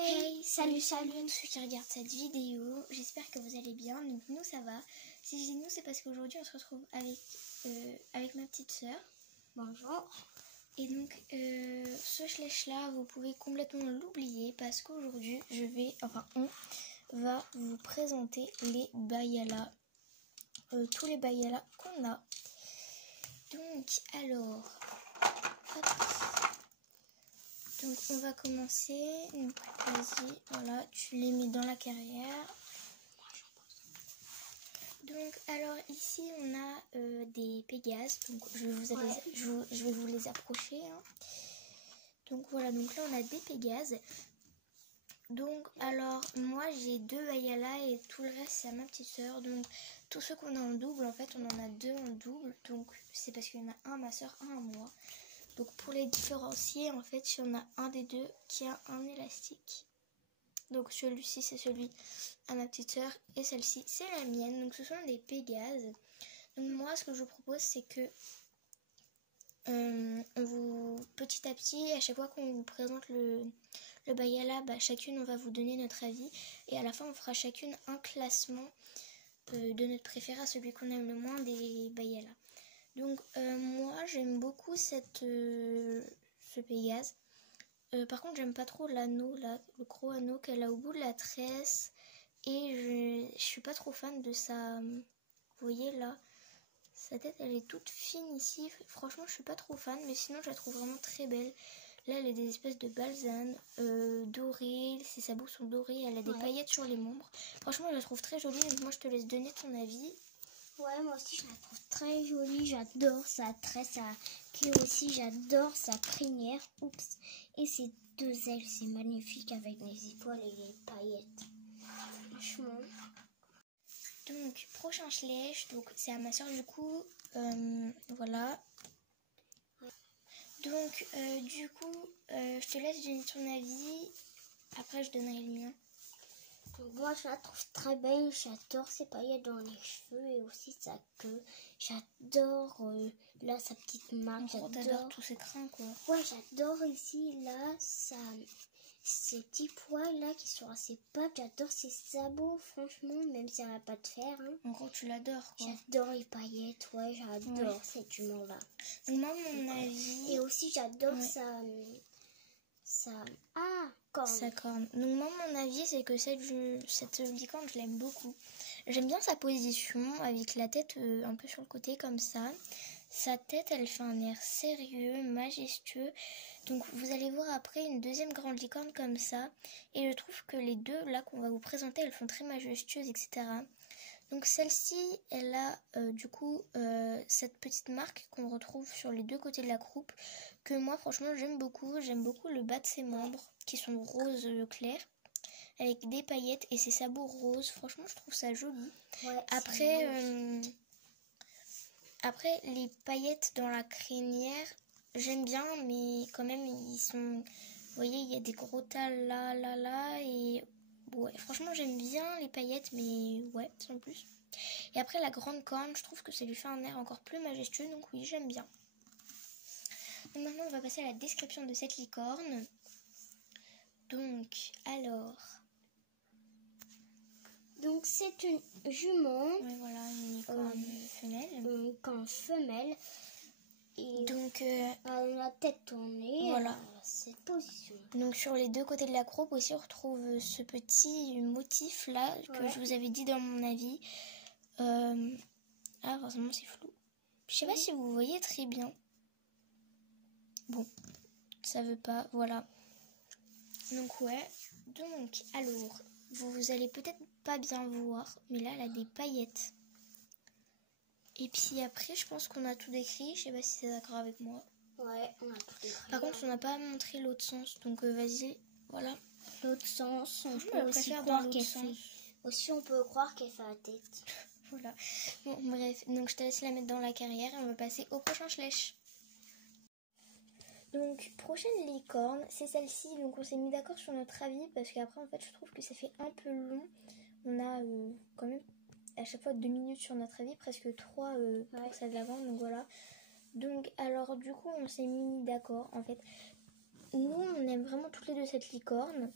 Hey, salut tous ceux qui regardent cette vidéo, j'espère que vous allez bien, donc nous ça va. Si je dis nous, c'est parce qu'aujourd'hui on se retrouve avec ma petite soeur. Bonjour. Et donc ce slèche là, vous pouvez complètement l'oublier parce qu'aujourd'hui on va vous présenter les Bayala, tous les Bayala qu'on a. Donc alors, hop. Donc on va commencer, donc vas-y, voilà, tu les mets dans la carrière. Donc alors ici on a des Pégases, donc je vais vous les approcher. Hein. Donc voilà, donc là on a des Pégases. Donc alors moi j'ai 2 Bayala et tout le reste c'est à ma petite soeur. Donc tous ceux qu'on a en double, en fait on en a 2 en double. Donc c'est parce qu'il y en a un à ma soeur, un à moi. Donc pour les différencier, en fait, il y en a un des deux qui a un élastique. Donc celui-ci, c'est celui à ma petite soeur et celle-ci, c'est la mienne. Donc ce sont des Pégases. Donc moi, ce que je vous propose, c'est que petit à petit, à chaque fois qu'on vous présente le Bayala, chacune, on va vous donner notre avis. Et à la fin, on fera chacune un classement de notre préféré à celui qu'on aime le moins des Bayala. Donc moi j'aime beaucoup ce Pégase. Par contre j'aime pas trop l'anneau là, le gros anneau qu'elle a au bout de la tresse. Et je suis pas trop fan de sa... Vous voyez là, sa tête elle est toute fine ici. Franchement je suis pas trop fan, mais sinon je la trouve vraiment très belle. Là elle a des espèces de balsanes dorées, ses sabots sont dorés, elle a des paillettes sur les membres. Franchement je la trouve très jolie, donc moi je te laisse donner ton avis. Ouais, moi aussi je la trouve très jolie, j'adore sa tresse, aussi j'adore sa crinière. Oups. Et ses 2 ailes, c'est magnifique avec les étoiles et les paillettes. Franchement. Donc prochain slèche, donc c'est à ma soeur du coup, voilà. Donc du coup, je te laisse donner ton avis, après je donnerai le mien. Donc moi je la trouve très belle, j'adore ses paillettes dans les cheveux et aussi sa queue. J'adore là sa petite marque, j'adore tous ses crins quoi. Ouais, j'adore ici là ces petits poils là qui sont à ses pattes, j'adore ses sabots franchement, même si elle n'a pas de fer. Hein. En gros tu l'adores quoi. J'adore les paillettes, ouais j'adore cette humour là. Donc moi mon avis... Et aussi j'adore sa corne. Donc moi mon avis c'est que cette licorne je l'aime beaucoup. J'aime bien sa position avec la tête un peu sur le côté comme ça. Sa tête elle fait un air sérieux, majestueux. Donc vous allez voir après une deuxième grande licorne comme ça. Et je trouve que les deux là qu'on va vous présenter elles font très majestueuses, etc. Donc celle-ci elle a du coup cette petite marque qu'on retrouve sur les deux côtés de la croupe. Que moi franchement j'aime beaucoup le bas de ses membres qui sont rose clair avec des paillettes et ses sabots roses, franchement je trouve ça joli. Après les paillettes dans la crinière j'aime bien, mais quand même ils sont, vous voyez il y a des gros tas là et ouais franchement j'aime bien les paillettes, mais ouais sans plus. Et après la grande corne je trouve que ça lui fait un air encore plus majestueux, donc oui j'aime bien. Donc maintenant on va passer à la description de cette licorne. Donc c'est une jument. Ouais, voilà, une licorne femelle. Une licorne femelle. Et donc la tête tournée. Voilà. Cette position. Donc sur les deux côtés de la croupe aussi on retrouve ce petit motif là que je vous avais dit dans mon avis. Ah forcément c'est flou. Je sais pas si vous voyez très bien. Bon, ça veut pas, voilà. Donc ouais, donc alors, vous allez peut-être pas bien voir, mais là elle a des paillettes. Et puis après, je pense qu'on a tout décrit, je sais pas si c'est d'accord avec moi. Ouais, on a tout décrit. Par contre, on n'a pas montré l'autre sens, donc vas-y, voilà. L'autre sens, on peut aussi croire qu'elle fait. Aussi, on peut croire qu'elle fait la tête. Voilà. Bon, bref, donc je te laisse la mettre dans la carrière et on va passer au prochain slèche. Donc, prochaine licorne, c'est celle-ci. Donc, on s'est mis d'accord sur notre avis parce qu'après, en fait, je trouve que ça fait un peu long. On a quand même à chaque fois 2 minutes sur notre avis, presque 3 pour celle de l'avant. Donc, voilà. Donc, alors, du coup, on s'est mis d'accord. En fait, nous, on aime vraiment toutes les deux cette licorne.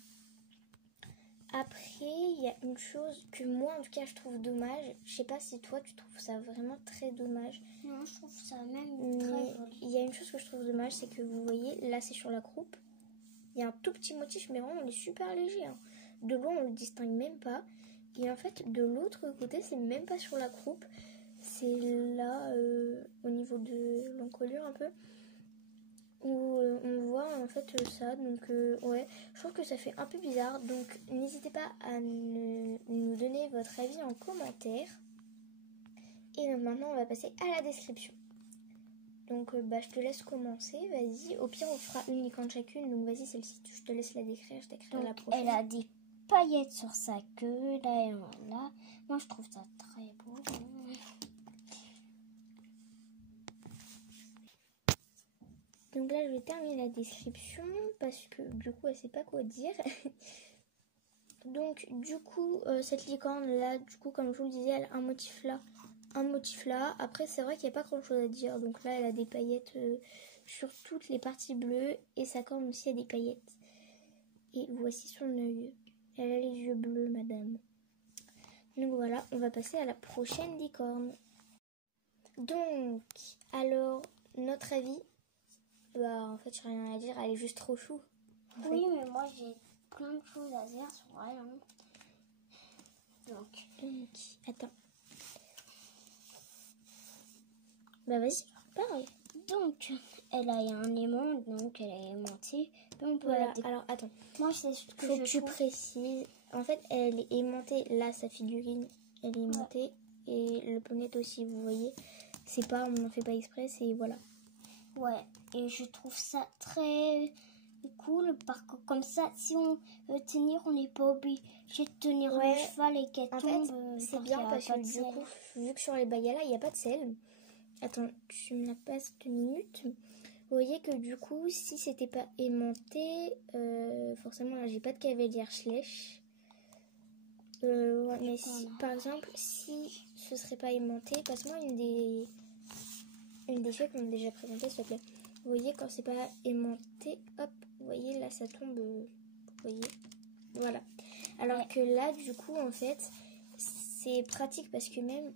Après, il y a une chose que moi, en tout cas, je trouve dommage. Je sais pas si toi, tu trouves ça vraiment très dommage. Non, je trouve ça même Mais très joli. il y a une chose que je trouve dommage, c'est que vous voyez, là, c'est sur la croupe. Il y a un tout petit motif, mais vraiment, il est super léger. Hein. De loin, on le distingue même pas. Et en fait, de l'autre côté, c'est même pas sur la croupe. C'est là, au niveau de l'encolure un peu, où on voit en fait ça. Donc, ouais, je trouve que ça fait un peu bizarre. Donc, n'hésitez pas à nous donner votre avis en commentaire. Et donc, maintenant, on va passer à la description. Donc, je te laisse commencer, vas-y. Au pire, on fera une licorne chacune. Donc, vas-y, celle-ci, je te laisse la décrire. Je t'écrirai la prochaine. Elle a des paillettes sur sa queue, là et là. Moi, je trouve ça très beau. Donc là, je vais terminer la description parce que du coup, elle sait pas quoi dire. Donc, du coup, cette licorne là, du coup, comme je vous le disais, elle a un motif là. Après, c'est vrai qu'il n'y a pas grand chose à dire. Donc là, elle a des paillettes sur toutes les parties bleues et sa corne aussi a des paillettes. Et voici son œil. Elle a les yeux bleus, madame. Donc voilà, on va passer à la prochaine licorne. Donc, alors, notre avis, en fait, j'ai rien à dire, elle est juste trop chou. Oui, mais moi, j'ai plein de choses à dire sur elle. Hein. Donc, attends. Vas-y, parle. Donc, elle a un aimant, donc elle est aimantée. Donc, voilà, alors attends. Moi, c'est ce que faut que tu précises. En fait, elle est aimantée. Là, sa figurine, elle est aimantée. Ouais. Et le poney aussi, vous voyez. C'est pas, on n'en fait pas exprès, c'est voilà. Ouais, et je trouve ça très cool. Parce que comme ça, si on veut tenir, on n'est pas obligé de tenir le cheval et qu'elle tombe. En fait, c'est bien parce que du coup, vu que sur les baillas, il n'y a pas de sel. Attends, tu me la passes 2 minutes. Vous voyez que du coup, si c'était pas aimanté, forcément là j'ai pas de cavalière Schlech. Ouais, mais si, par exemple, si ce serait pas aimanté, passe-moi une des feuilles qu'on a déjà présentées, s'il te plaît. Vous voyez, quand c'est pas aimanté, hop, vous voyez là ça tombe, vous voyez, voilà. Alors que là, du coup, en fait, c'est pratique parce que même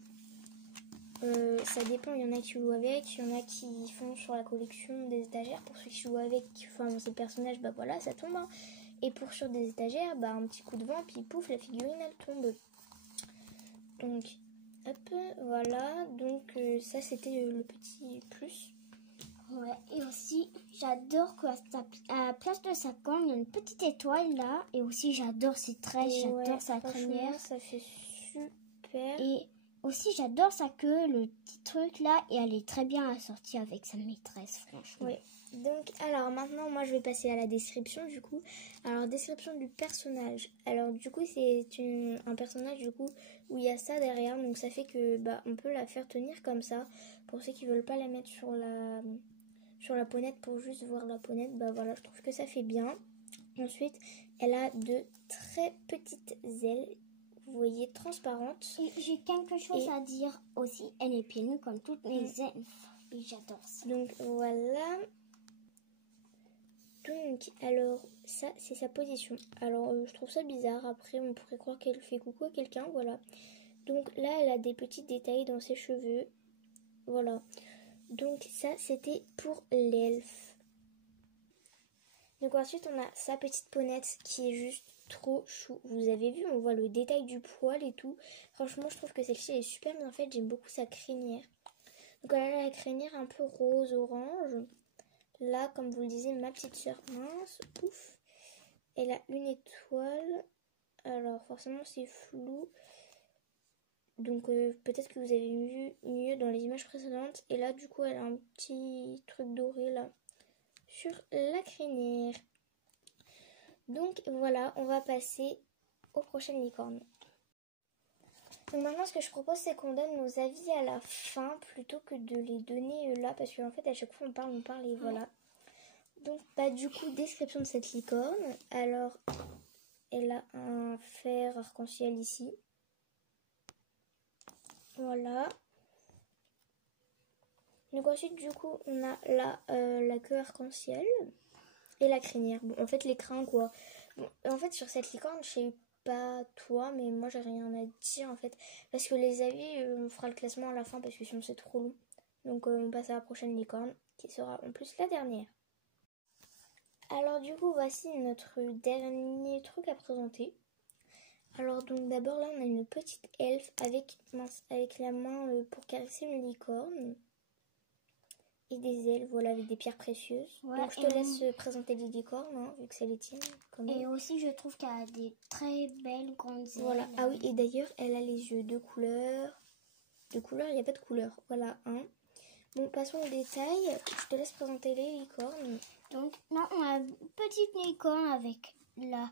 ça dépend, il y en a qui jouent avec, il y en a qui font sur la collection des étagères. Pour ceux qui jouent avec, qui font ces personnages, voilà, ça tombe. Hein. Et pour sur des étagères, un petit coup de vent, puis pouf, la figurine, elle tombe. Donc, hop, voilà. Donc, ça, c'était le petit plus. Ouais, et aussi, j'adore qu'à la place de sa corne, il y a une petite étoile là. Et aussi, j'adore ses traits, j'adore sa crinière. Ça fait super. Et aussi, j'adore sa queue, le petit truc là, et elle est très bien assortie avec sa maîtresse, franchement. Oui. Donc, alors maintenant, moi, je vais passer à la description du coup. Alors, description du personnage. Alors, du coup, c'est un personnage du coup où il y a ça derrière, donc ça fait que on peut la faire tenir comme ça. Pour ceux qui veulent pas la mettre sur la poinette pour juste voir la poinette, voilà, je trouve que ça fait bien. Ensuite, elle a de très petites ailes. Vous voyez, transparente. Et j'ai quelque chose à dire aussi. Elle est pieds nus comme toutes mes elfes. Et j'adore ça. Donc voilà. Donc, alors, ça, c'est sa position. Alors, je trouve ça bizarre. Après, on pourrait croire qu'elle fait coucou à quelqu'un. Voilà. Donc là, elle a des petits détails dans ses cheveux. Voilà. Donc ça, c'était pour l'elfe. Donc ensuite, on a sa petite ponette qui est juste trop chou. Vous avez vu, on voit le détail du poil et tout. Franchement, je trouve que celle-ci est super bien faite. J'aime beaucoup sa crinière. Donc elle a la crinière un peu rose, orange. Là, comme vous le disiez, ma petite sœur mince. Ouf. Elle a une étoile. Alors forcément, c'est flou. Donc peut-être que vous avez vu mieux dans les images précédentes. Et là, du coup, elle a un petit truc doré là sur la crinière. Donc voilà, on va passer aux prochaines licornes. Donc maintenant, ce que je propose, c'est qu'on donne nos avis à la fin plutôt que de les donner là, parce qu'en fait, à chaque fois, on parle et voilà. Donc, du coup, description de cette licorne. Alors, elle a un fer arc-en-ciel ici. Voilà. Donc ensuite, du coup, on a la queue arc-en-ciel et la crinière. Bon, en fait, les crins, quoi. Bon, en fait, sur cette licorne, j'ai eu pas toi, mais moi j'ai rien à dire en fait. Parce que les avis, on fera le classement à la fin parce que sinon c'est trop long. Donc on passe à la prochaine licorne qui sera en plus la dernière. Alors du coup voici notre dernier truc à présenter. Alors donc d'abord là on a une petite elfe avec la main pour caresser une licorne. Et des ailes, voilà, avec des pierres précieuses. Ouais, donc je te laisse présenter les licornes, hein, vu que c'est les tiennes. Et aussi je trouve qu'elle a des très belles grandes ailes. Voilà, ah oui, et d'ailleurs elle a les yeux de couleur. De couleur, il n'y a pas de couleur, voilà, hein. Bon, passons au détail, je te laisse présenter les licornes. Donc là on a une petite licorne avec la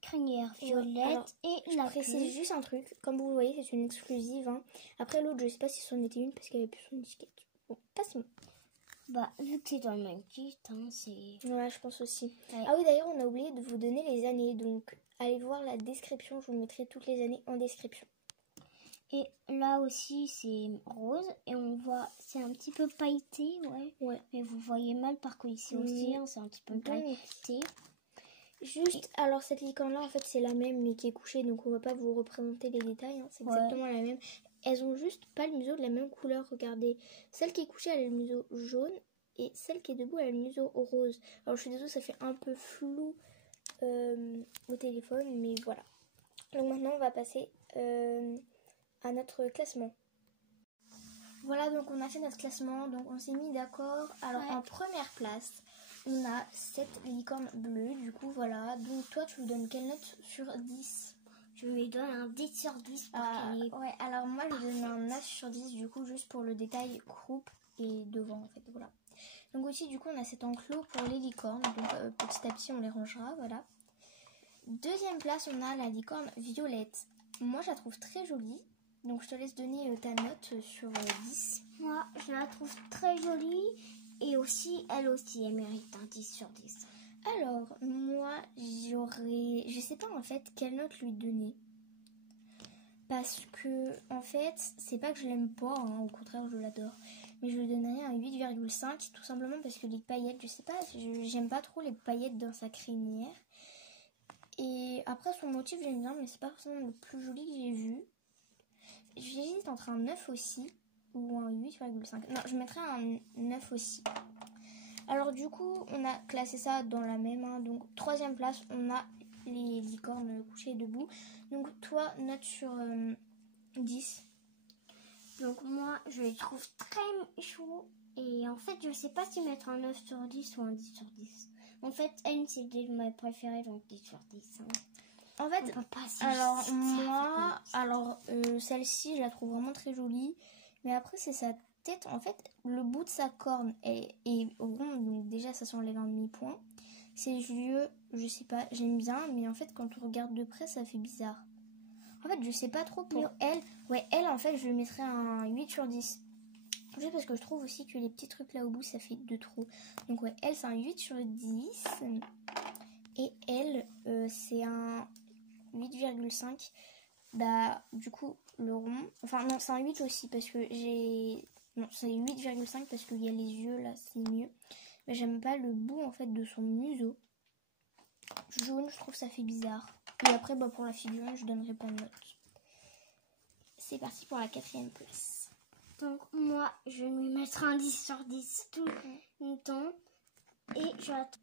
crinière violette alors, et la précise juste un truc, comme vous le voyez c'est une exclusive, hein. Après l'autre je sais pas si c'en était une parce qu'elle avait plus son disquette. Bon, passons. Bah vu que c'est dans le même kit, hein, c'est... Ouais, je pense aussi. Ouais. Ah oui, d'ailleurs on a oublié de vous donner les années, donc allez voir la description, je vous mettrai toutes les années en description. Et là aussi c'est rose et on voit, c'est un petit peu pailleté, ouais. Mais vous voyez mal par contre ici aussi, hein, c'est un petit peu pailleté. Juste, alors cette licorne là en fait c'est la même mais qui est couchée, donc on va pas vous représenter les détails, hein, c'est exactement la même. Elles ont juste pas le museau de la même couleur, regardez. Celle qui est couchée elle a le museau jaune et celle qui est debout elle a le museau rose. Alors je suis désolée, ça fait un peu flou au téléphone, mais voilà. Donc maintenant on va passer à notre classement. Voilà, donc on a fait notre classement, donc on s'est mis d'accord. Alors en première place, on a cette licorne bleue, du coup voilà. Donc toi tu lui donnes quelle note sur 10? Je lui donne un 10 sur 10 pour qu'elle est... Ouais, alors moi je lui donne un 9 sur 10 du coup juste pour le détail croupe et devant en fait, voilà. Donc aussi du coup on a cet enclos pour les licornes, donc petit à petit on les rangera, voilà. Deuxième place on a la licorne violette. Moi je la trouve très jolie, donc je te laisse donner ta note sur 10. Moi je la trouve très jolie et aussi elle mérite un 10 sur 10. Alors moi je sais pas en fait quelle note lui donner. Parce que en fait c'est pas que je l'aime pas, hein, au contraire je l'adore. Mais je lui donnerais un 8,5 tout simplement parce que les paillettes, je sais pas, j'aime pas trop les paillettes dans sa crinière. Et après son motif j'aime bien mais c'est pas forcément le plus joli que j'ai vu. J'hésite entre un 9 aussi ou un 8,5. Non, je mettrais un 9 aussi. Alors du coup on a classé ça dans la même, hein, donc troisième place on a les licornes couchées debout. Donc toi note sur 10. Donc moi je les trouve très chauds et en fait je sais pas si mettre un 9 sur 10 ou un 10 sur 10. En fait elle c'est de mes préférées donc 10 sur 10. Hein. En fait celle-ci je la trouve vraiment très jolie. Mais après c'est sa tête, en fait le bout de sa corne est rond, donc déjà ça s'enlève un demi-point. Ses yeux, je sais pas, j'aime bien, mais en fait quand on regarde de près ça fait bizarre. En fait je sais pas trop pour elle. Ouais, elle en fait je lui mettrais un 8 sur 10. Juste parce que je trouve aussi que les petits trucs là au bout ça fait de trop. Donc ouais, elle c'est un 8 sur 10. Et elle c'est un 8,5. Bah du coup le rond, enfin non c'est un 8 aussi parce que non c'est 8,5 parce qu'il y a les yeux là, c'est mieux. Mais j'aime pas le bout en fait de son museau jaune, je trouve ça fait bizarre. Et après bah pour la figurine je donnerai pas de note. C'est parti pour la quatrième place. Donc moi je vais lui mettre un 10 sur 10 tout le temps. Et j'attends.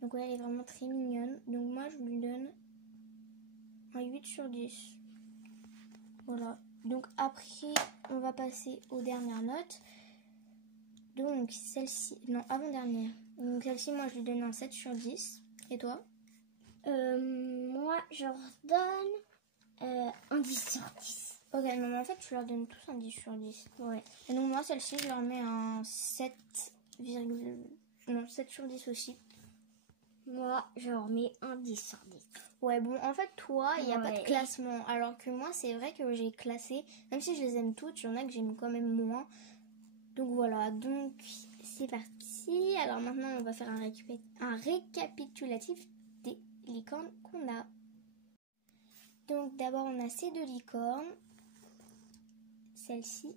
Donc ouais elle est vraiment très mignonne. Donc moi je lui donne un 8 sur 10. Voilà. Donc après on va passer aux dernières notes. Donc celle-ci, non avant-dernière. Donc celle-ci moi je lui donne un 7 sur 10. Et toi? Moi je leur donne un 10 sur 10. Ok, mais en fait tu leur donnes tous un 10 sur 10. Ouais. Et donc moi celle-ci je leur mets un 7 sur 10 aussi. Moi je leur mets un 10 sur 10. Ouais bon en fait toi il n'y a pas de classement. Alors que moi c'est vrai que j'ai classé, même si je les aime toutes, il y en a que j'aime quand même moins. Donc voilà, donc c'est parti. Alors maintenant on va faire un récapitulatif des licornes qu'on a. Donc d'abord on a ces deux licornes. Celle-ci.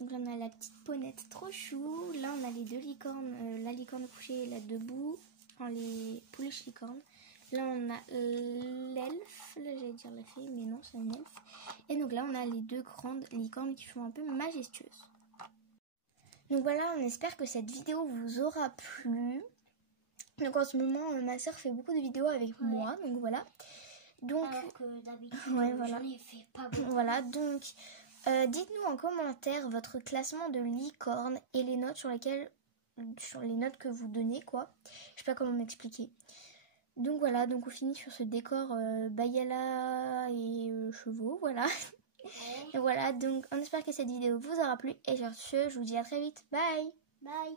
Donc là on a la petite ponette trop chou. Là on a les deux licornes, la licorne couchée et la debout. Enfin les pouliches licornes. Là, on a l'elfe. Là, j'allais dire la fée, mais non, c'est un elfe. Et donc là, on a les 2 grandes licornes qui sont un peu majestueuses. Donc voilà, on espère que cette vidéo vous aura plu. Donc en ce moment, ma soeur fait beaucoup de vidéos avec moi, donc voilà. Donc, alors que d'habitude, voilà. j'en ai fait pas beaucoup. Voilà, donc dites-nous en commentaire votre classement de licorne et les notes sur les notes que vous donnez, quoi. Je sais pas comment m'expliquer. Donc voilà, donc on finit sur ce décor Bayala et chevaux, voilà. Ouais. Et voilà, donc on espère que cette vidéo vous aura plu. Et sur ce, je vous dis à très vite. Bye! Bye.